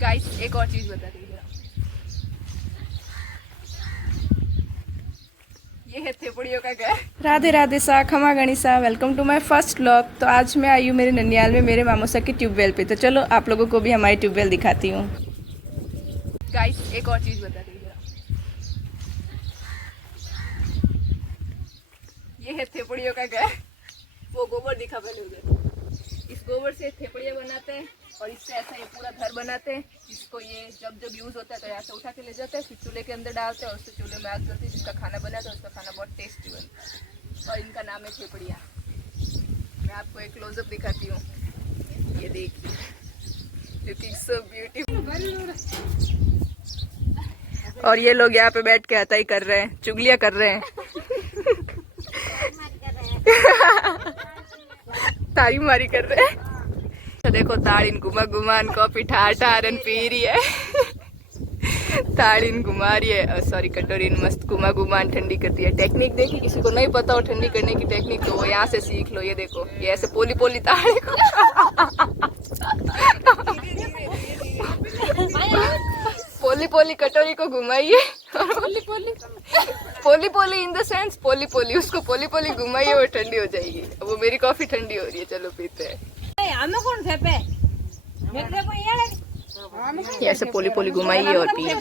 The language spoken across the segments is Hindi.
गाइस एक और चीज बता दीजिए, ये है थेपड़ियों का घर। राधे राधे सा, खमा गणिसा, welcome to my first vlog. तो आज मैं आई हूँ मेरे ननियाल में मेरे मामूसा के ट्यूबवेल पे। तो चलो आप लोगों को भी हमारी ट्यूबवेल दिखाती हूँ। गाइस एक और चीज बता दीजिए, ये है थेपड़ियों का घर। वो गोबर दिखा पहले उधर। इस गोबर से थेपड़ियाँ बनाते हैं और इससे ऐसा ये पूरा घर बनाते हैं। इसको ये जब जब यूज़ होता है तो यहाँ से उठा के ले जाते हैं, फिर चूल्हे के अंदर डालते हैं और उससे चूल्हे में आग जलती है, जिसका खाना बनाते हैं उसका खाना बहुत टेस्टी बनता है और इनका नाम है थेपड़िया। मैं आपको एक क्लोजअप दिखाती हूँ, ये देखिए, लुकिंग सो ब्यूटीफुल। और ये लोग यहाँ पे बैठ के हताई कर रहे हैं, चुगलियाँ कर रहे हैं। तारी मारी कर रहे हैं। तो देखो ताड़ीन घुमा घुमान कॉफी ठार ठारन पी रही है। ताड़ीन घुमा रही है, सॉरी कटोरीन मस्त घुमा घुमान ठंडी करती है। टेक्निक देखी, किसी को नहीं पता हो ठंडी करने की टेक्निक तो वो यहाँ से सीख लो। ये देखो, ये ऐसे पोली पोली ताड़ी को पोली पोली कटोरी को घुमाइए। पोली पोली इन द सेंस पोली पोली, उसको पोली पोली घुमाइए, वो ठंडी हो जाएगी। अब वो मेरी कॉफी ठंडी हो रही है, चलो पीते हैं। ऐसे पोली पोली घुमाइए और पीजिए।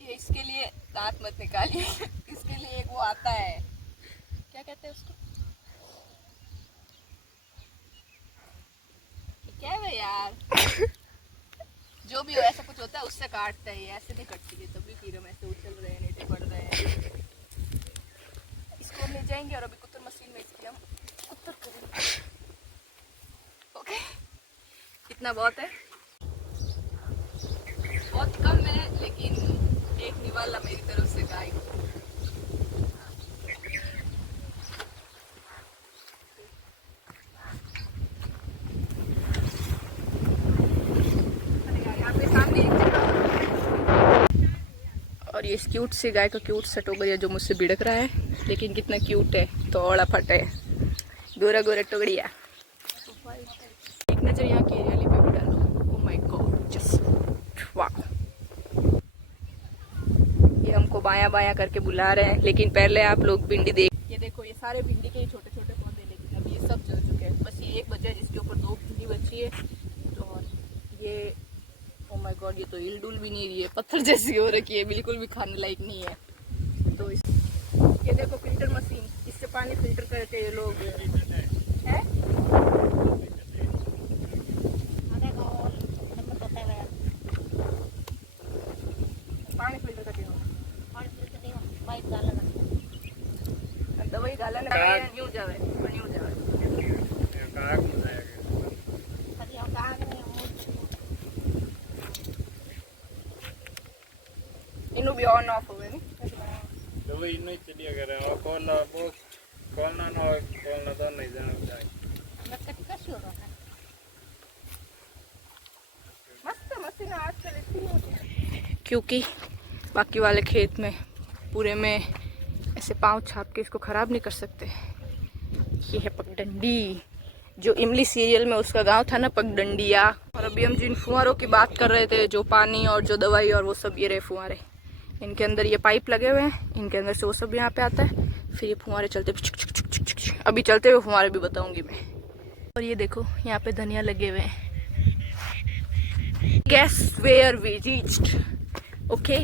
ये इसके लिए दांत मत निकालिए, इसके लिए एक वो आता है, क्या कहते हैं उसको, क्या है यार, जो भी हो ऐसा कुछ होता है उससे काटता है। ऐसे नहीं कटती है, तभी कीड़े में ऐसे उछल रहे हैं, नीचे पड़ रहे हैं। इसको हम ले जाएंगे और अभी कुत्तर मशीन में इसकी हम कुत्तर करेंगे। ओके, इतना बहुत है, बहुत कम है, लेकिन एक निवाला मेरी तरफ से गाय। और ये क्यूट सी गाय का क्यूट सा टोगरिया जो मुझसे भिड़क रहा है, लेकिन कितना क्यूट है, थोड़ा फट है, गोरा गोरा टोगरिया। एक नजर यहाँ की हरियाली पे भी डालो। ओह माय गॉड, जस्ट वाह। ये हमको बायां बायां करके बुला रहे हैं, लेकिन पहले आप लोग भिंडी देख। ये देखो, ये सारे भिंडी के छोटे छोटे पौधे, लेकिन अब ये सब जल चुके हैं। बस ये एक बचा है जिसके ऊपर 2 भिंडी बची है। तो ये ओह माय गॉड, ये तो हिल डुल भी नहीं रही है, पत्थर जैसी हो रखी है, बिल्कुल भी खाने लायक नहीं है। तो ये देखो फिल्टर मशीन, इससे पानी फिल्टर करते हैं लोग हैं। पानी फिल्टर करते हो, दवाई डाला ना न्यू जावे न्यू जावे। इनु भी ऑन ऑफ हुए नहीं दवाई इनु चलिया करे और कॉल ना तो नहीं जाना चाहिए। मस्त मशीन आजकल इतनी होती है, क्योंकि बाकी वाले खेत में पूरे में ऐसे पाँव छाप के इसको खराब नहीं कर सकते। ये है पगडंडी, जो इमली सीरियल में उसका गांव था ना, पगडंडिया। और अभी हम जिन फुहारों की बात कर रहे थे, जो पानी और जो दवाई और वो सब, ये रहे फुहारे। इनके अंदर ये पाइप लगे हुए हैं, इनके अंदर से वो सब यहाँ पे आता है, फिर ये फुहारे चलते। अभी चलते हुए फुहारे भी बताऊंगी मैं। और ये देखो यहाँ पे धनिया लगे हुए हैं। Guess where we reached, okay,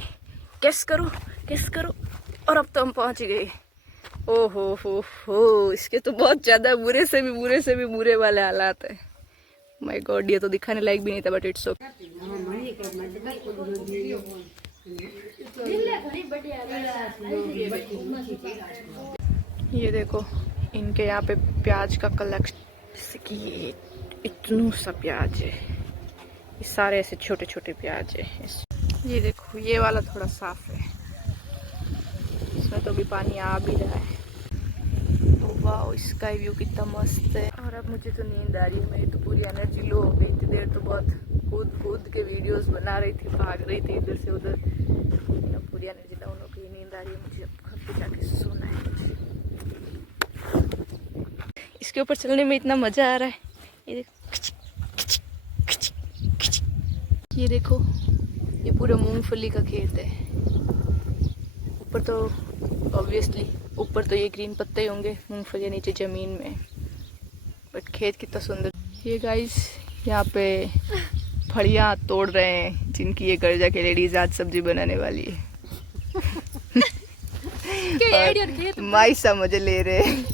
guess करो गेस करो। और अब तो हम पहुंच गए। ओहो हो, इसके तो बहुत ज्यादा बुरे से भी बुरे वाले हालात है। माय गॉड, ये तो दिखाने लायक भी नहीं था, बट इट्स ओके। ये देखो इनके यहाँ पे प्याज का कलेक्शन की, इतनू सा प्याज है, ये सारे ऐसे छोटे छोटे प्याज है। ये देखो ये वाला थोड़ा साफ है, इसमें तो भी पानी आ भी रहा है। तो वाह, इसका व्यू कितना मस्त है। और अब मुझे तो नींद आ रही है, मेरी तो पूरी एनर्जी लो हो गई। इतनी देर तो बहुत कूद के वीडियोस बना रही थी, भाग रही थी इधर से उधर, पूरी एनर्जी डाउन हो गई। नींद आ रही है मुझे, अब घर पे जाके सोना है मुझे। इसके ऊपर चलने में इतना मज़ा आ रहा है। ये देखो, ये पूरा मूंगफली का खेत है। ऊपर तो ऑब्वियसली ऊपर तो ये ग्रीन पत्ते होंगे, मूंगफली नीचे ज़मीन में, बट खेत कितना सुंदर। ये गाइस यहाँ पे फलियाँ तोड़ रहे हैं, जिनकी ये घर जाके लेडीज आज सब्जी बनाने वाली है। माई सा मजे ले रहे हैं।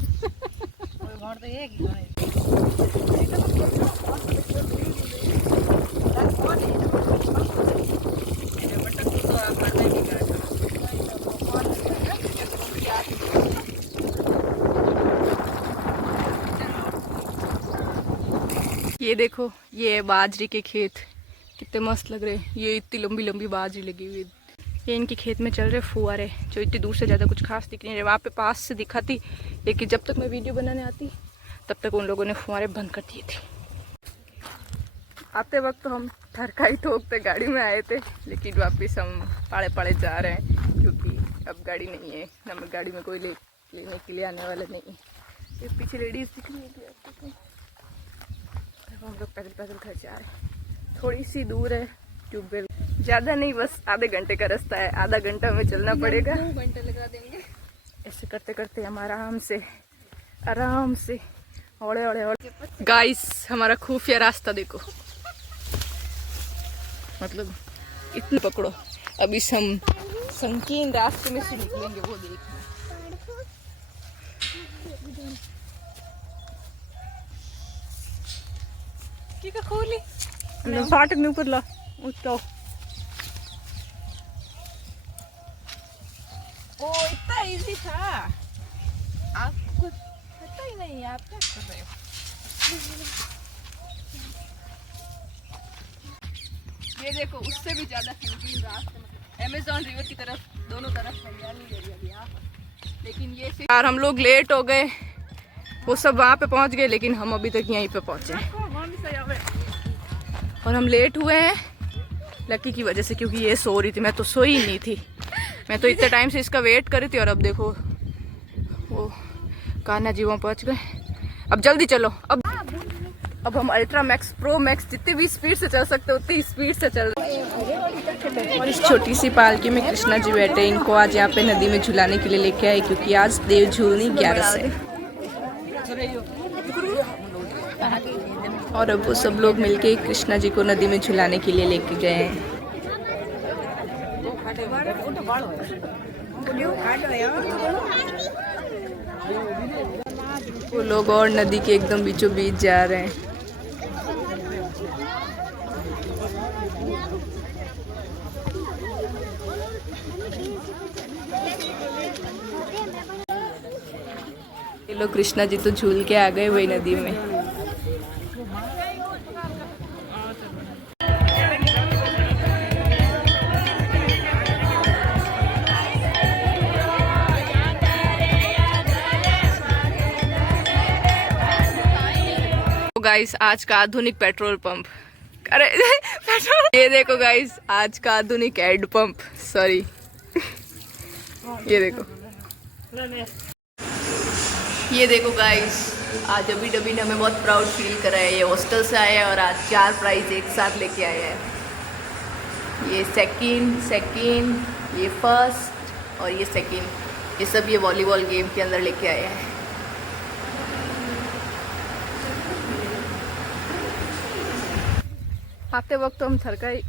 ये देखो, ये बाजरी के खेत कितने मस्त लग रहे हैं। ये इतनी लंबी लंबी बाजरी लगी हुई। ये इनके खेत में चल रहे फुहारे, जो इतनी दूर से ज़्यादा कुछ खास दिख नहीं रहे। वहाँ पे पास से दिखाती, लेकिन जब तक मैं वीडियो बनाने आती तब तक उन लोगों ने फुहारे बंद कर दिए थे। आते वक्त तो हम थरकाई ठोकते गाड़ी में आए थे, लेकिन वापस हम पाड़े पाड़े जा रहे हैं, क्योंकि अब गाड़ी नहीं है, हमें गाड़ी में कोई लेने के लिए आने वाला नहीं है। ये पीछे लेडीज दिख रही है, हम लोग पैदल पैदल घर जा रहे हैं। थोड़ी सी दूर है ट्यूबवेल, ज़्यादा नहीं, बस आधे घंटे का रास्ता है। आधा घंटा हमें चलना पड़ेगा। 2 घंटे लगा देंगे। ऐसे करते करते हम आराम से ओड़े ओड़े ओड़े। गाइस, हमारा खुफिया रास्ता देखो, मतलब इतने पकड़ो। अब इस हम संकीर्ण रास्ते में से निकलेंगे, वो देखना। क्या खोली फाटक में ऊपर ला उठो। ओ इतना इजी था, आपको पता ही नहीं। आप क्या कर रहे हो? ये देखो, उससे भी ज्यादा संकीर्ण रास्ता, अमेज़न रिवर की तरफ, दोनों तरफ हरियाली है यहाँ पर। लेकिन ये यार, हम लोग लेट हो गए। वो सब वहाँ पे पहुँच गए, लेकिन हम अभी तक यहीं पे पहुँचे और हम लेट हुए हैं लकी की वजह से, क्योंकि ये सो रही थी। मैं तो सोई नहीं थी, मैं तो इतने टाइम से इसका वेट कर रही थी। और अब देखो, वो कान्हा जी वहाँ पहुँच गए। अब जल्दी चलो। अब हम अल्ट्रा मैक्स, प्रो मैक्स, जितनी भी स्पीड से चल सकते उतनी स्पीड से चल रहे हैं। और इस छोटी सी पालकी में कृष्णा जी बैठे। इनको आज यहाँ पे नदी में झुलाने के लिए लेके आए, क्योंकि आज देव झूलनी 11 से। और अब वो सब लोग मिलके कृष्णा जी को नदी में झुलाने के लिए लेके गए हैं। वो लोग और नदी के एकदम बीचों बीच जा रहे हैं। ये लोग कृष्णा जी तो झूल के आ गए वही नदी में। गाइस, आज का आधुनिक पेट्रोल पंप, अरे पेट्रोल, ये देखो गाइस, आज का आधुनिक एड पंप, सॉरी ये देखो गाइस, आज अभी डबी ने हमें बहुत प्राउड फील करा है। ये हॉस्टल से आया है और आज 4 प्राइज एक साथ लेके आया है। ये सेकंड, ये फर्स्ट और ये सेकंड, ये सब ये वॉलीबॉल गेम के अंदर लेके आया है। आते वक्त हम थरकाई